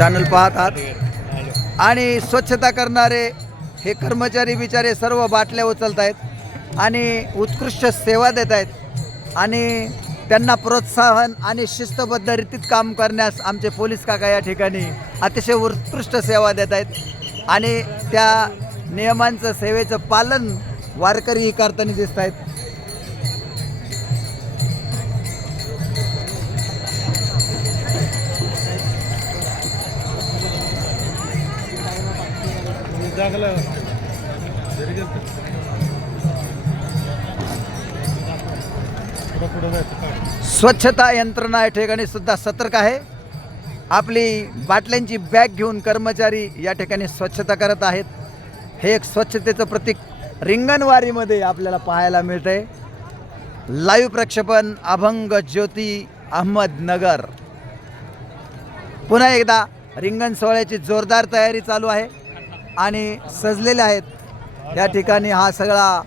Channel पाहत आहात. आणि स्वच्छता करणारे हे कर्मचारी बिचारे सर्व बाटल्या उचलत आहेत आणि उत्कृष्ट सेवा देत आहेत. आणि त्यांना प्रोत्साहन आणि शिस्तबद्ध रीतीत काम करण्यास आमचे पोलीस काका या ठिकाणी अतिशय उत्कृष्ट सेवा देत आहेत. आणि त्या नियमांचं सेवेचं पालन वारकरीही करताना दिसत आहेत. जागलं. జరిగింది स्वच्छता यंत्रणा या ठिकाणी सुद्धा सतर्क आहे. आपली बाटल्यांची बॅग घेऊन कर्मचारी या ठिकाणी स्वच्छता करत आहेत. हे एक स्वच्छतेचं प्रतीक रिंगणवारीमध्ये आपल्याला पाहायला मिळतंय. लाईव्ह प्रक्षेपण अभंग ज्योती अहमदनगर. पुन्हा एकदा रिंगण सोहळ्याची जोरदार तयारी चालू आहे. आणि सजलेले आहेत. या ठिकाणी हा सगळा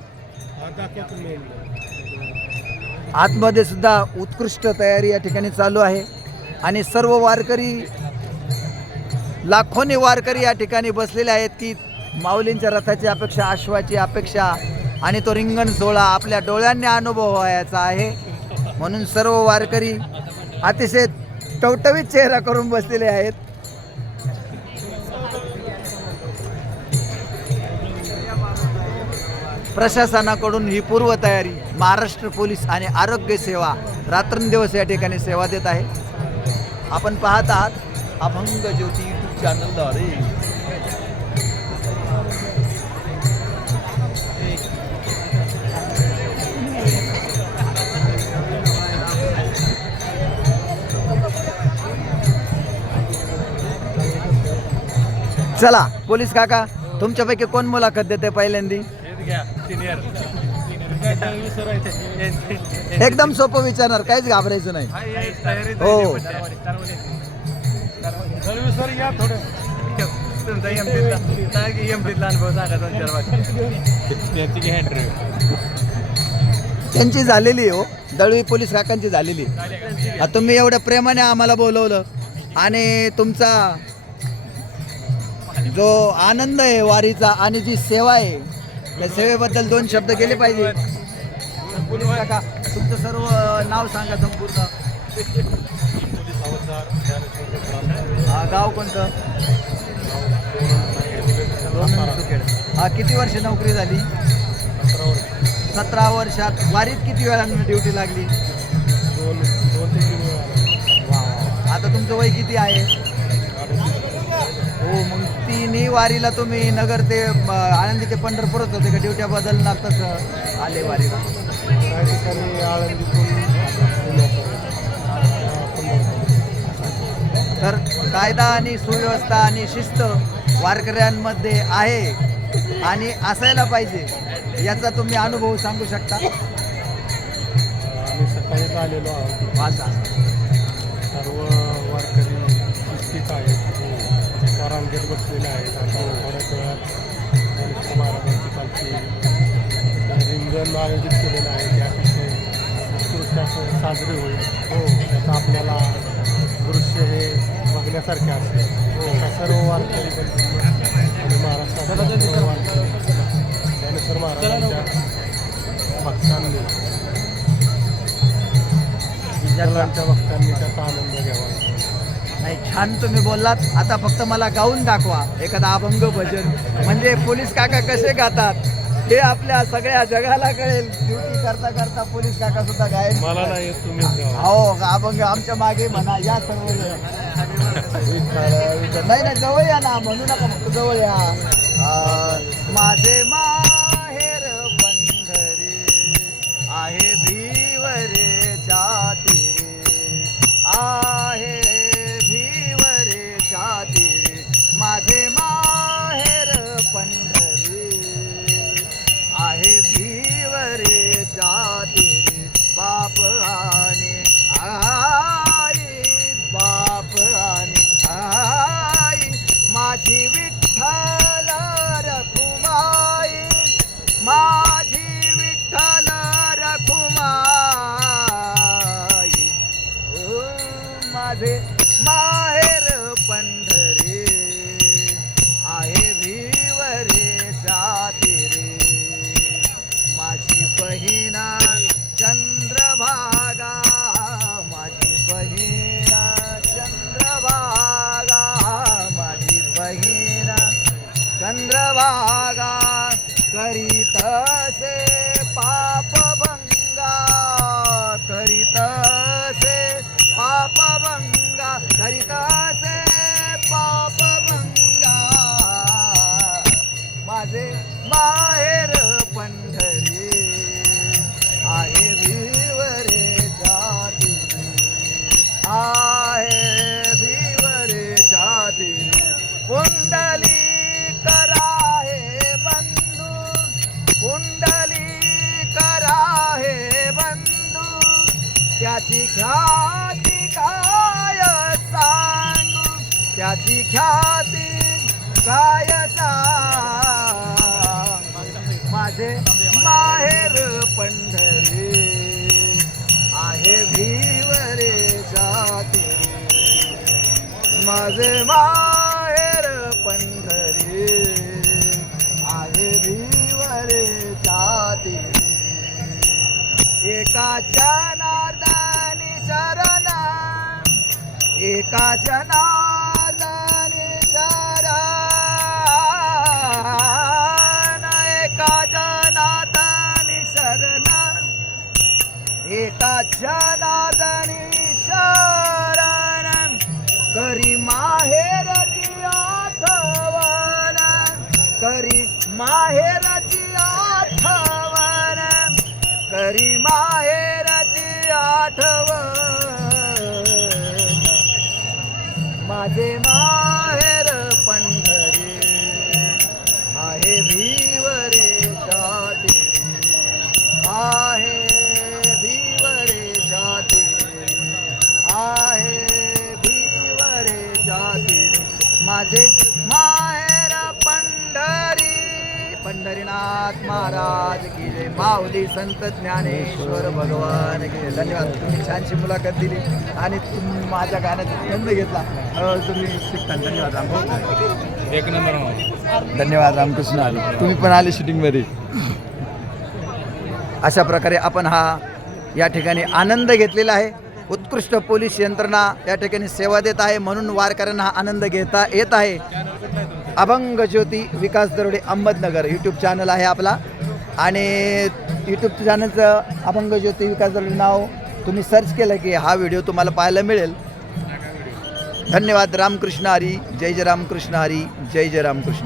आतमध्ये सुद्धा उत्कृष्ट तयारी या ठिकाणी चालू आहे. आणि सर्व वारकरी लाखोनी वारकरी या ठिकाणी बसलेले आहेत की माऊलींच्या रथाची अपेक्षा आश्वाची अपेक्षा आणि तो रिंगण सोहळा आपल्या डोळ्यांनी अनुभव व्हायचा आहे. म्हणून सर्व वारकरी अतिशय टवटवीत चेहरा करून बसलेले आहेत. प्रशासनाकडून ही पूर्वतयारी महाराष्ट्र पोलीस आणि आरोग्य सेवा रात्रंदिवस या ठिकाणी सेवा देत आहे. आपण पाहत आहात अभंग ज्योती यूट्यूब चॅनलद्वारे चला पोलीस काका तुमच्यापैकी कोण मुलाखत देते पहिल्यांदी? घ्या सिनियर एकदम सोपं विचारणार काहीच घाबरायचं नाही. हो. सर या थोडं तुमचा एमपीतला एमपीतला अनुभव सांगा दोन चार वाक्य. त्याची घ्या इंटरव्ह्यू त्यांची झालेली हो. दळवी पोलीस काकांची झालेली आता तुम्ही एवढ्या प्रेमाने आम्हाला बोलवलं आणि तुमचा जो आनंद आहे वारीचा आणि जी सेवा आहे त्या सेवेबद्दल दोन शब्द गेले पाहिजे. पोलीस काका तुमचं सर्व नाव सांगा संपूर्ण. हा गाव कोणतं. हा किती वर्ष नोकरी झाली? सतरा वर्षात. वारीत किती वेळांना ड्युटी लागली? आता तुमचं वय किती आहे? तिन्ही वारीला तुम्ही नगर ते आळंदी ते पंढरपूरच होते का? ड्युट्या बदलणार तसं आले वारीला. काही ठिकाणी आळंदीतून तर कायदा आणि सुव्यवस्था आणि शिस्त वारकऱ्यांमध्ये आहे आणि असायला पाहिजे याचा तुम्ही अनुभव सांगू शकता? आम्ही सकाळीच आलेलो आहोत. एका रांगेत बसलेले आहेत. आता थोड्याच वेळात महाराजांची पालखी रिंगण आयोजित केलेलं आहे. ते अतिशय उत्कृष्ट असं साजरे होईल. हो. त्याचं आपल्याला दृश्य हे बघण्यासारखे असेल. हो. सर्व वारकरी आणि महाराष्ट्रातील सर्व वारकरी ज्ञानेश्वर महाराजांच्या भक्तांनी जगांच्या भक्तांनी त्याचा आनंद घ्यावा. नाही छान तुम्ही बोललात. आता फक्त मला गाऊन दाखवा. एखादा अभंग भजन. म्हणजे पोलीस काका कसे गातात? हे आपल्या सगळ्या जगाला कळेल. ड्युटी करता करता पोलीस काका सुद्धा गायन मला नाही येत तुम्हीच गावा. हो अभंग आमच्या मागे म्हणा या सर्व नाही नाही जवळ या ना. म्हणू नका फक्त जवळ या. माझे माहेर माझे माहेर पंढरी आहे भीवरे जाती बाप आणि आई बाप आणि आई. माझी विठ्ठल चंद्रभागा करीतसे पापभंगा करीतसे पापभंगा करीतसे पापभंगा. माझे मा ख्याती काय सांगू? त्याची ख्याती काय सांग? माझे माहेर पंढरी आहे भीवरे जाती. माझे माहेर पंढरी एका शरण एका जनार्दनी शरण एका करी माहेरची आठवण करी माहेरची आठवण करी मा माझे पंढरीनाथ महाराज की जय. माऊली संत ज्ञानेश्वर भगवान की जय. धन्यवाद. तुम्ही छानशी मुलाखत दिली आणि तुम्ही माझ्या गाण्याचा आनंद घेतला. तुम्ही शिकता धन्यवाद रामकृष्ण एक नंबर धन्यवाद रामकृष्ण. आले तुम्ही पण आले शूटिंगमध्ये. अशा प्रकारे आपण हा या ठिकाणी आनंद घेतलेला आहे. उत्कृष्ट पोलीस यंत्रणा या ठिकाणी सेवा देत आहे म्हणून वारकऱ्यांना हा आनंद घेता येत आहे. अभंग ज्योती विकास दरोडे अहमदनगर यूट्यूब चॅनल आहे आपला. आणि यूट्यूब चॅनलचं अभंग ज्योती विकास दरोडे नाव तुम्ही सर्च केलं की हा व्हिडिओ तुम्हाला पाहायला मिळेल. धन्यवाद. रामकृष्ण हरी. जय जय रामकृष्ण हरी. जय जय रामकृष्ण.